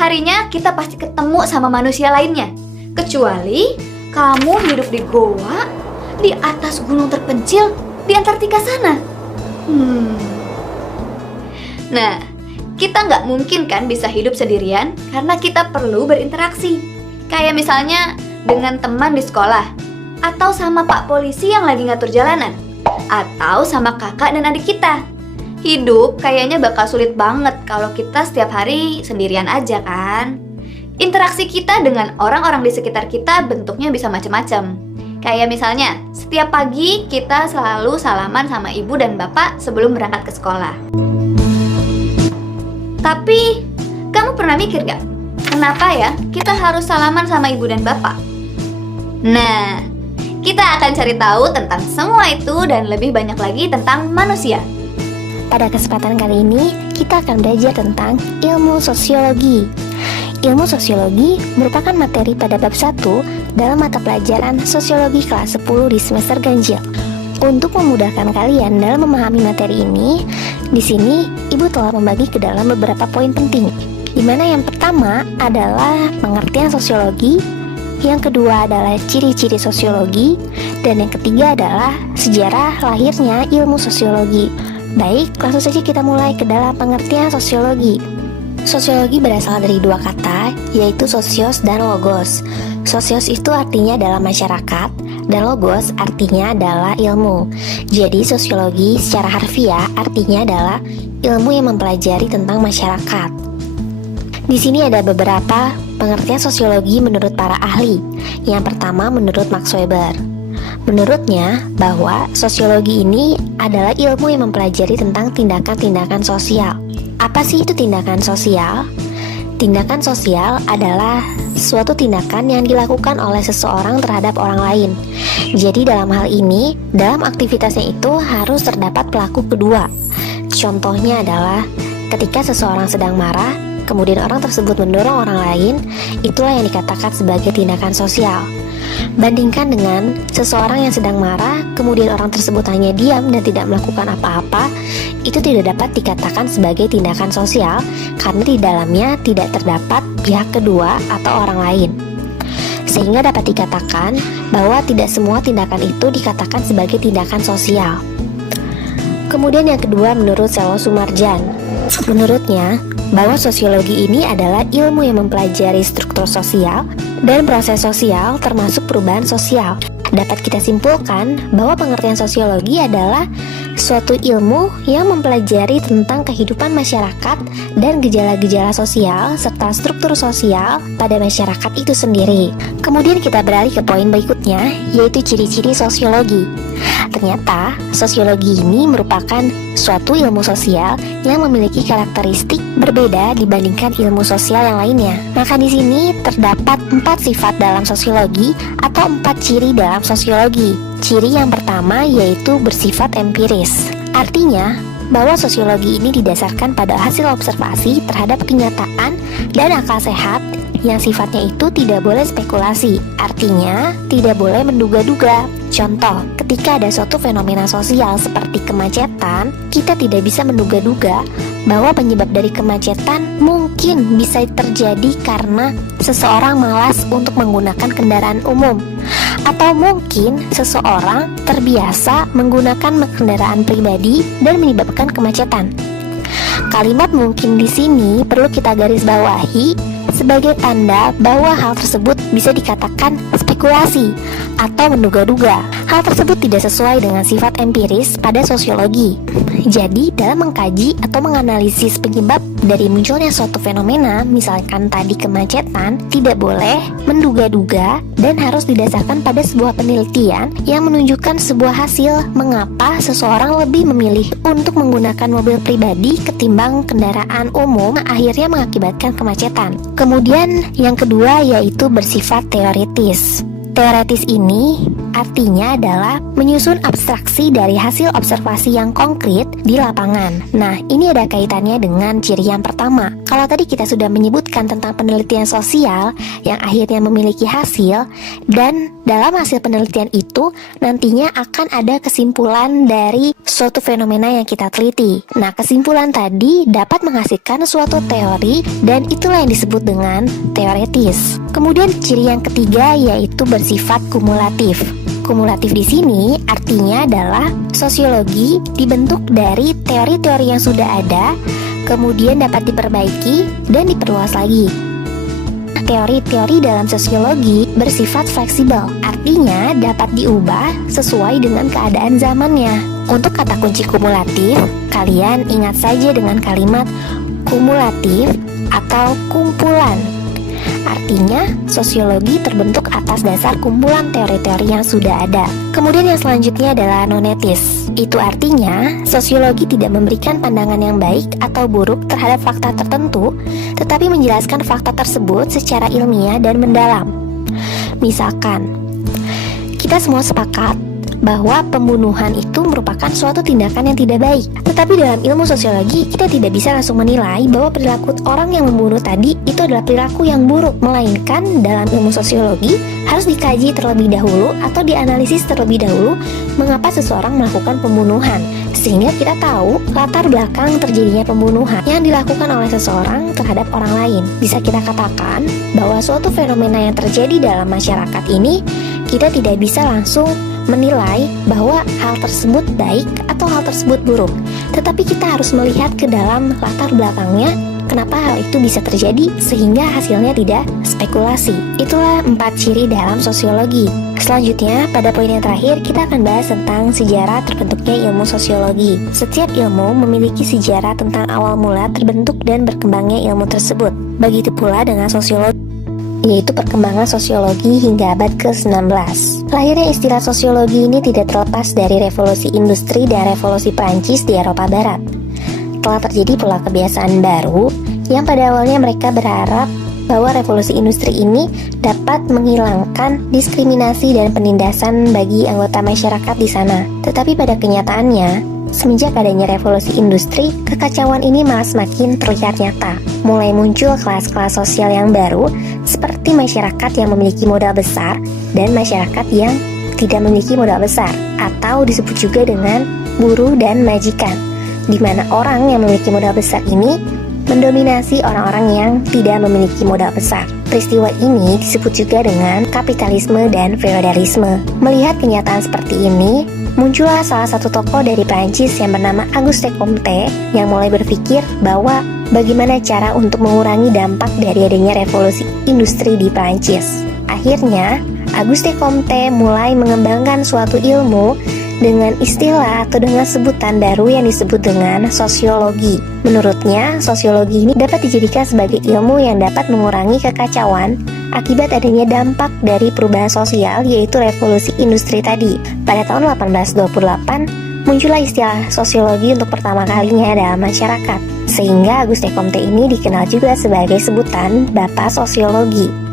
harinya kita pasti ketemu sama manusia lainnya. Kecuali kamu hidup di goa, di atas gunung terpencil, di Antartika sana. Nah, kita nggak mungkin kan bisa hidup sendirian karena kita perlu berinteraksi. Kayak misalnya dengan teman di sekolah, atau sama pak polisi yang lagi ngatur jalanan, atau sama kakak dan adik kita. Hidup kayaknya bakal sulit banget kalau kita setiap hari sendirian aja kan. Interaksi kita dengan orang-orang di sekitar kita bentuknya bisa macam-macam. Kayak misalnya, setiap pagi kita selalu salaman sama ibu dan bapak sebelum berangkat ke sekolah. Tapi, kamu pernah mikir gak? Kenapa ya kita harus salaman sama ibu dan bapak? Nah, kita akan cari tahu tentang semua itu dan lebih banyak lagi tentang manusia. Pada kesempatan kali ini, kita akan belajar tentang ilmu sosiologi. Ilmu sosiologi merupakan materi pada bab 1 dalam mata pelajaran sosiologi kelas 10 di semester ganjil. Untuk memudahkan kalian dalam memahami materi ini, di sini Ibu telah membagi ke dalam beberapa poin penting. Di mana yang pertama adalah pengertian sosiologi, yang kedua adalah ciri-ciri sosiologi, dan yang ketiga adalah sejarah lahirnya ilmu sosiologi. Baik, langsung saja kita mulai ke dalam pengertian sosiologi. Sosiologi berasal dari dua kata, yaitu sosios dan logos. Sosios itu artinya adalah masyarakat, dan logos artinya adalah ilmu. Jadi sosiologi secara harfiah artinya adalah ilmu yang mempelajari tentang masyarakat. Di sini ada beberapa pengertian sosiologi menurut para ahli. Yang pertama menurut Max Weber. Menurutnya bahwa sosiologi ini adalah ilmu yang mempelajari tentang tindakan-tindakan sosial. Apa sih itu tindakan sosial? Tindakan sosial adalah suatu tindakan yang dilakukan oleh seseorang terhadap orang lain. Jadi dalam hal ini, dalam aktivitasnya itu harus terdapat pelaku kedua. Contohnya adalah ketika seseorang sedang marah, kemudian orang tersebut mendorong orang lain, itulah yang dikatakan sebagai tindakan sosial. Bandingkan dengan seseorang yang sedang marah, kemudian orang tersebut hanya diam dan tidak melakukan apa-apa, itu tidak dapat dikatakan sebagai tindakan sosial karena di dalamnya tidak terdapat pihak kedua atau orang lain. Sehingga dapat dikatakan bahwa tidak semua tindakan itu dikatakan sebagai tindakan sosial. Kemudian yang kedua menurut Selo Sumarjan. Menurutnya, bahwa sosiologi ini adalah ilmu yang mempelajari struktur sosial dan proses sosial termasuk perubahan sosial. Dapat kita simpulkan bahwa pengertian sosiologi adalah suatu ilmu yang mempelajari tentang kehidupan masyarakat dan gejala-gejala sosial serta struktur sosial pada masyarakat itu sendiri. Kemudian kita beralih ke poin berikutnya, yaitu ciri-ciri sosiologi. Ternyata, sosiologi ini merupakan suatu ilmu sosial yang memiliki karakteristik berbeda dibandingkan ilmu sosial yang lainnya. Maka di sini terdapat 4 sifat dalam sosiologi atau 4 ciri dalam sosiologi. Ciri yang pertama yaitu bersifat empiris. Artinya, bahwa sosiologi ini didasarkan pada hasil observasi terhadap kenyataan dan akal sehat yang sifatnya itu tidak boleh spekulasi. Artinya, tidak boleh menduga-duga. Contoh, ketika ada suatu fenomena sosial seperti kemacetan, kita tidak bisa menduga-duga bahwa penyebab dari kemacetan mungkin bisa terjadi karena seseorang malas untuk menggunakan kendaraan umum, atau mungkin seseorang terbiasa menggunakan kendaraan pribadi dan menyebabkan kemacetan. Kalimat mungkin di sini perlu kita garis bawahi sebagai tanda bahwa hal tersebut bisa dikatakan spekulasi atau menduga-duga. Hal tersebut tidak sesuai dengan sifat empiris pada sosiologi. Jadi, dalam mengkaji atau menganalisis penyebab dari munculnya suatu fenomena, misalkan tadi kemacetan, tidak boleh menduga-duga dan harus didasarkan pada sebuah penelitian yang menunjukkan sebuah hasil mengapa seseorang lebih memilih untuk menggunakan mobil pribadi ketimbang kendaraan umum, akhirnya mengakibatkan kemacetan. Kemudian yang kedua yaitu bersifat teoritis. Teoritis ini artinya adalah menyusun abstraksi dari hasil observasi yang konkret di lapangan. Nah, ini ada kaitannya dengan ciri yang pertama. Kalau tadi kita sudah menyebutkan tentang penelitian sosial yang akhirnya memiliki hasil, dan dalam hasil penelitian itu nantinya akan ada kesimpulan dari suatu fenomena yang kita teliti. Nah, kesimpulan tadi dapat menghasilkan suatu teori dan itulah yang disebut dengan teoretis. Kemudian ciri yang ketiga yaitu bersifat kumulatif. Kumulatif di sini artinya adalah sosiologi dibentuk dari teori-teori yang sudah ada, kemudian dapat diperbaiki dan diperluas lagi. Teori-teori dalam sosiologi bersifat fleksibel, artinya dapat diubah sesuai dengan keadaan zamannya. Untuk kata kunci kumulatif, kalian ingat saja dengan kalimat kumulatif atau kumpulan. Artinya, sosiologi terbentuk atas dasar kumpulan teori-teori yang sudah ada. Kemudian yang selanjutnya adalah nonetis. Itu artinya, sosiologi tidak memberikan pandangan yang baik atau buruk terhadap fakta tertentu, tetapi menjelaskan fakta tersebut secara ilmiah dan mendalam. Misalkan, kita semua sepakat bahwa pembunuhan itu merupakan suatu tindakan yang tidak baik. Tetapi dalam ilmu sosiologi, kita tidak bisa langsung menilai bahwa perilaku orang yang membunuh tadi itu adalah perilaku yang buruk, melainkan dalam ilmu sosiologi harus dikaji terlebih dahulu atau dianalisis terlebih dahulu mengapa seseorang melakukan pembunuhan, sehingga kita tahu latar belakang terjadinya pembunuhan yang dilakukan oleh seseorang terhadap orang lain. Bisa kita katakan bahwa suatu fenomena yang terjadi dalam masyarakat ini kita tidak bisa langsung menilai bahwa hal tersebut baik atau hal tersebut buruk, tetapi kita harus melihat ke dalam latar belakangnya kenapa hal itu bisa terjadi sehingga hasilnya tidak spekulasi. Itulah 4 ciri dalam sosiologi. Selanjutnya, pada poin yang terakhir kita akan bahas tentang sejarah terbentuknya ilmu sosiologi. Setiap ilmu memiliki sejarah tentang awal mula terbentuk dan berkembangnya ilmu tersebut. Begitu pula dengan sosiologi, yaitu perkembangan sosiologi hingga abad ke-19. Lahirnya istilah sosiologi ini tidak terlepas dari revolusi industri dan revolusi Prancis di Eropa Barat. Telah terjadi pula kebiasaan baru yang pada awalnya mereka berharap bahwa revolusi industri ini dapat menghilangkan diskriminasi dan penindasan bagi anggota masyarakat di sana. Tetapi pada kenyataannya, semenjak adanya revolusi industri, kekacauan ini malah semakin terlihat nyata. Mulai muncul kelas-kelas sosial yang baru, seperti masyarakat yang memiliki modal besar dan masyarakat yang tidak memiliki modal besar, atau disebut juga dengan buruh dan majikan, di mana orang yang memiliki modal besar ini mendominasi orang-orang yang tidak memiliki modal besar. Peristiwa ini disebut juga dengan kapitalisme dan feodalisme. Melihat kenyataan seperti ini, muncullah salah satu tokoh dari Prancis yang bernama Auguste Comte yang mulai berpikir bahwa bagaimana cara untuk mengurangi dampak dari adanya revolusi industri di Prancis. Akhirnya, Auguste Comte mulai mengembangkan suatu ilmu dengan istilah atau dengan sebutan baru yang disebut dengan sosiologi. Menurutnya, sosiologi ini dapat dijadikan sebagai ilmu yang dapat mengurangi kekacauan akibat adanya dampak dari perubahan sosial, yaitu revolusi industri tadi. Pada tahun 1828, muncullah istilah sosiologi untuk pertama kalinya dalam masyarakat, sehingga Auguste Comte ini dikenal juga sebagai sebutan Bapak Sosiologi.